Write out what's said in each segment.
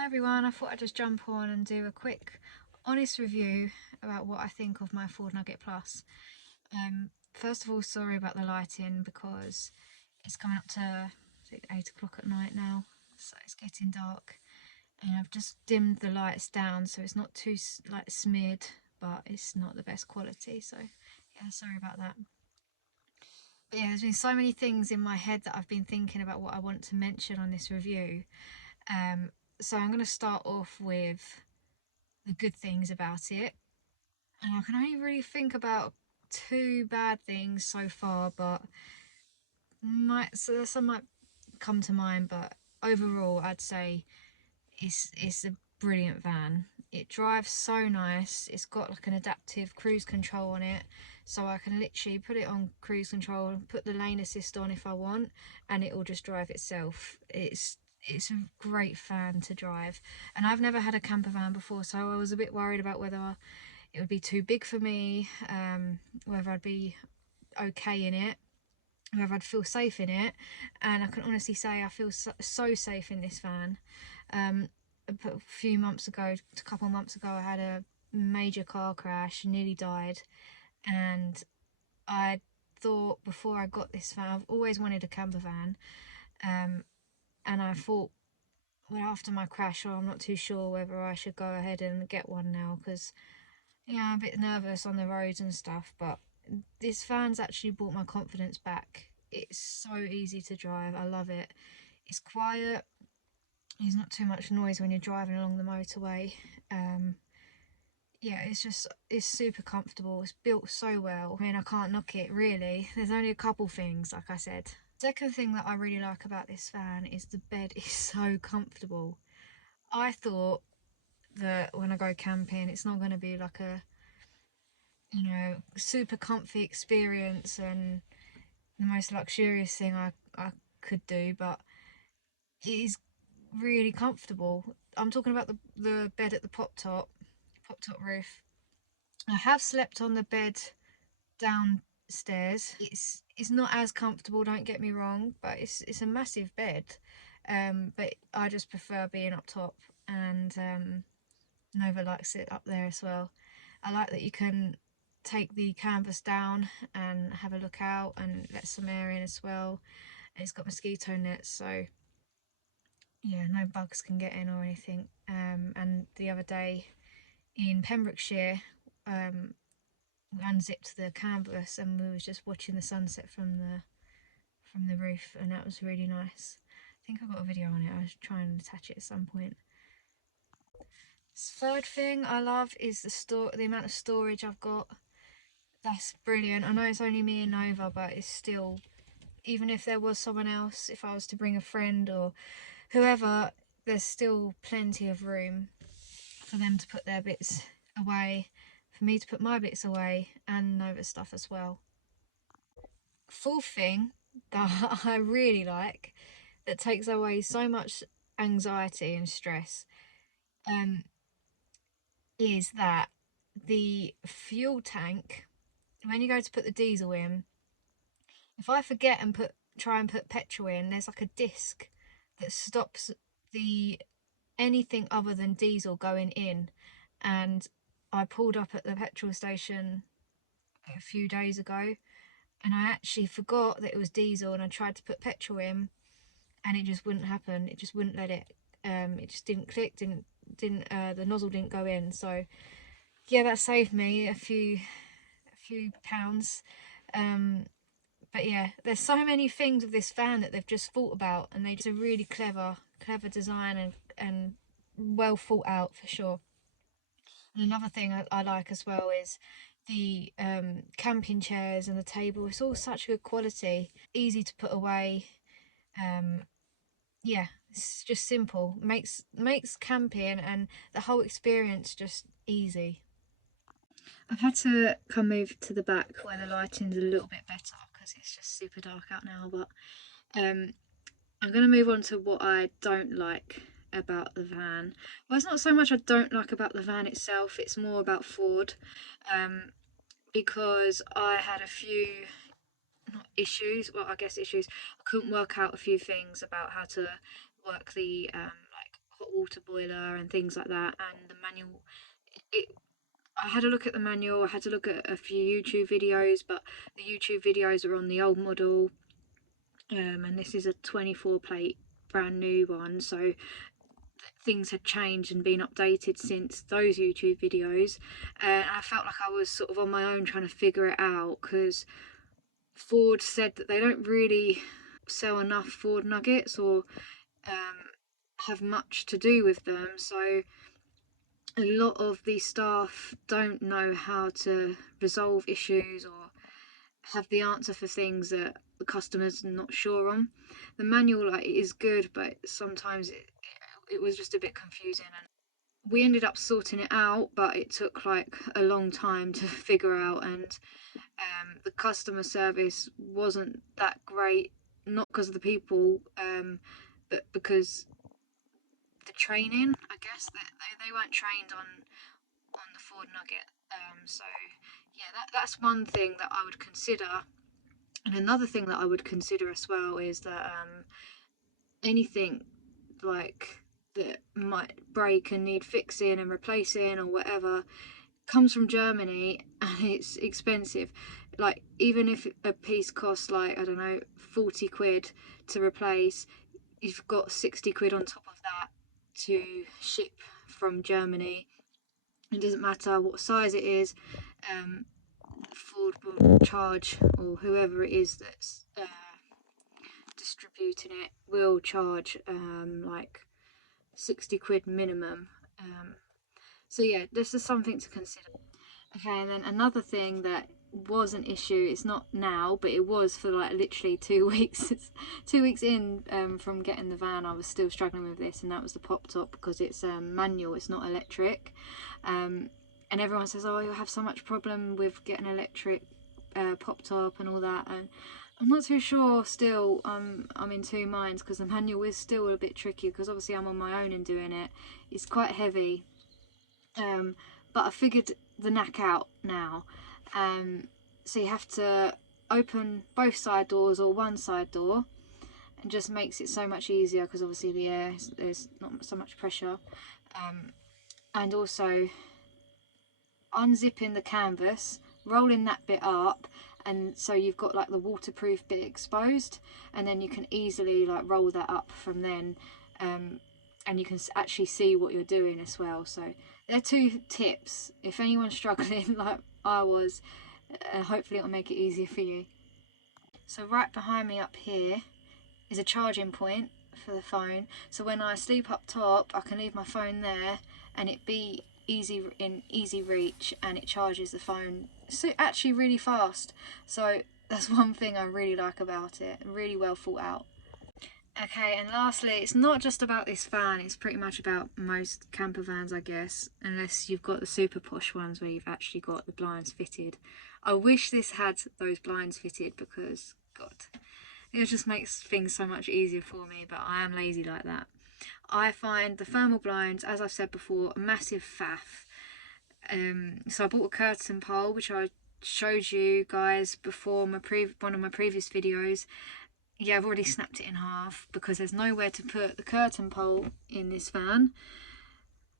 Hi everyone, I thought I'd just jump on and do a quick honest review about what I think of my Ford Nugget Plus. First of all, sorry about the lighting because it's coming up to 8 o'clock at night now, so it's getting dark, and I've just dimmed the lights down so it's not too like smeared, but it's not the best quality, so yeah, sorry about that. But yeah, there's been so many things in my head that I've been thinking about what I want to mention on this review. So I'm going to start off with the good things about it. And I can only really think about two bad things so far, but some might come to mind. But overall, I'd say it's a brilliant van. It drives so nice. It's got like an adaptive cruise control on it, so I can literally put it on cruise control and put the lane assist on if I want, and it will just drive itself. It's a great van to drive, and I've never had a camper van before, so I was a bit worried about whether it would be too big for me, whether I'd be okay in it, whether I'd feel safe in it. And I can honestly say I feel so safe in this van. A few months ago, a couple of months ago, I had a major car crash, nearly died, and I thought before I got this van, I've always wanted a camper van, and I thought, well, after my crash, I'm not too sure whether I should go ahead and get one now because, yeah, I'm a bit nervous on the roads and stuff. But this van's actually brought my confidence back. It's so easy to drive. I love it. It's quiet. There's not too much noise when you're driving along the motorway. Yeah, it's super comfortable. It's built so well. I mean, I can't knock it really. There's only a couple things, like I said. Second thing that I really like about this van is the bed is so comfortable. I thought that when I go camping, it's not going to be like a, super comfy experience and the most luxurious thing I could do, but it is really comfortable. I'm talking about the bed at the pop top roof. I have slept on the bed downstairs. It's not as comfortable, don't get me wrong, but it's a massive bed. But I just prefer being up top, and Nova likes it up there as well. I like that you can take the canvas down and have a look out and let some air in as well. And it's got mosquito nets, so yeah, no bugs can get in or anything. And the other day in Pembrokeshire, we unzipped the canvas and we was just watching the sunset from the roof, and that was really nice. I think I've got a video on it. I was trying to attach it at some point. Third thing I love is the amount of storage I've got. That's brilliant. I know it's only me and Nova, but it's still, even if there was someone else, if I was to bring a friend or whoever, there's still plenty of room for them to put their bits away, for me to put my bits away, and Nova's stuff as well. Fourth thing that I really like, that takes away so much anxiety and stress, is that the fuel tank, when you go to put the diesel in, if I forget and try and put petrol in, there's like a disc that stops the anything other than diesel going in. And I pulled up at the petrol station a few days ago, and I actually forgot that it was diesel, and I tried to put petrol in, and it just wouldn't happen. It just wouldn't let it. It just didn't click. Didn't the nozzle didn't go in. So yeah, that saved me a few pounds. But yeah, there's so many things with this van that they've just thought about, and they just a really clever design and well thought out for sure. And another thing I like as well is the camping chairs and the table. It's all such good quality, easy to put away. Yeah, it's just simple. Makes camping and the whole experience just easy. I've had to come move to the back where the lighting's a little bit better because it's just super dark out now. But I'm going to move on to what I don't like about the van. Well, it's not so much I don't like about the van itself, it's more about Ford. Because I had a few, not issues, I guess issues. I couldn't work out a few things about how to work the like hot hot water boiler and things like that. And the manual, I had a look at the manual, I had to look at a few YouTube videos, but the YouTube videos are on the old model, and this is a 24 plate brand new one, so things had changed and been updated since those YouTube videos. And I felt like I was sort of on my own trying to figure it out, because Ford said that they don't really sell enough Ford Nuggets or have much to do with them, so a lot of the staff don't know how to resolve issues or have the answer for things that the customer's not sure on. The manual is good, but sometimes it was just a bit confusing, and we ended up sorting it out, but it took like a long time to figure out. And the customer service wasn't that great, not because of the people, but because the training, I guess, they weren't trained on the Ford Nugget. So yeah, that's one thing that I would consider. And another thing that I would consider as well is that anything like that might break and need fixing and replacing or whatever comes from Germany, and it's expensive. Like, even if a piece costs, like, I don't know, 40 quid to replace, you've got 60 quid on top of that to ship from Germany. It doesn't matter what size it is, Ford will charge, or whoever it is that's distributing it will charge like 60 quid minimum. So yeah, this is something to consider. Okay, and then another thing that was an issue, it's not now, but it was for like literally 2 weeks. 2 weeks in from getting the van, I was still struggling with this, and that was the pop top, because it's manual, it's not electric. And everyone says, oh, you'll have so much problem with getting electric pop top and all that, and I'm not too sure still. I'm in two minds, because the manual is still a bit tricky, because obviously I'm on my own and doing it. It's quite heavy, but I figured the knack out now. So you have to open both side doors or one side door, and just makes it so much easier, because obviously the air, there's not so much pressure. And also unzipping the canvas, rolling that bit up, and so you've got like the waterproof bit exposed, and then you can easily like roll that up from then, and you can actually see what you're doing as well. So they're two tips if anyone's struggling like I was. Hopefully it'll make it easier for you. So right behind me up here is a charging point for the phone, so when I sleep up top I can leave my phone there and it be easy reach, and it charges the phone so actually really fast. So that's one thing I really like about it, really well thought out. Okay, and lastly, it's not just about this van, it's pretty much about most camper vans, I guess, unless you've got the super posh ones where you've actually got the blinds fitted. I wish this had those blinds fitted, because god, it just makes things so much easier for me, but I am lazy like that. I find the thermal blinds, as I've said before, a massive faff. So I bought a curtain pole, which I showed you guys before one of my previous videos. Yeah, I've already snapped it in half because there's nowhere to put the curtain pole in this van.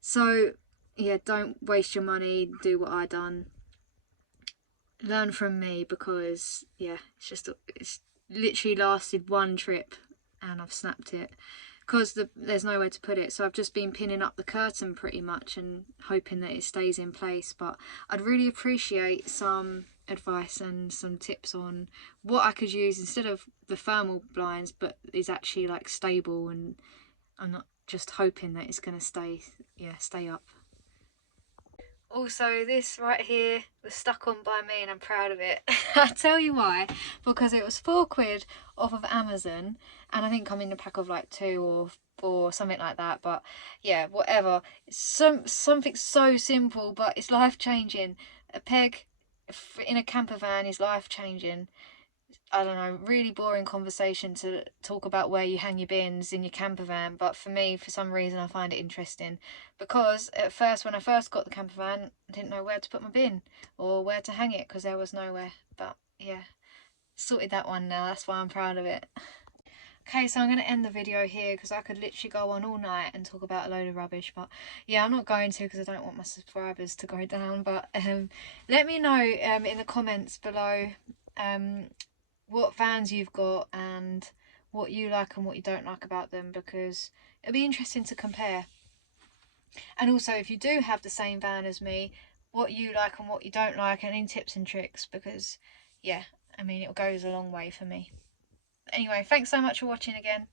So yeah, don't waste your money, do what I done. Learn from me, because yeah, it's literally lasted one trip and I've snapped it, because there's nowhere to put it. So I've just been pinning up the curtain pretty much and hoping that it stays in place. But I'd really appreciate some advice and some tips on what I could use instead of the thermal blinds, but is actually like stable, and I'm not just hoping that it's going to stay up. Also, this right here was stuck on by me and I'm proud of it. I tell you why, because it was 4 quid off of Amazon, and I think I'm in a pack of like 2 or something like that. But yeah, whatever. It's something so simple, but it's life changing. A peg in a camper van is life changing. I don't know, really boring conversation to talk about where you hang your bins in your camper van, but for me, for some reason, I find it interesting, because at first, when I first got the camper van, I didn't know where to put my bin or where to hang it, because there was nowhere. But yeah, sorted that one now, that's why I'm proud of it. Okay, so I'm going to end the video here because I could literally go on all night and talk about a load of rubbish. But yeah, I'm not going to because I don't want my subscribers to go down. But let me know in the comments below what vans you've got and what you like and what you don't like about them, because it'll be interesting to compare. And also, if you do have the same van as me, what you like and what you don't like, and any tips and tricks, because yeah, I mean, it goes a long way for me. Anyway, thanks so much for watching again.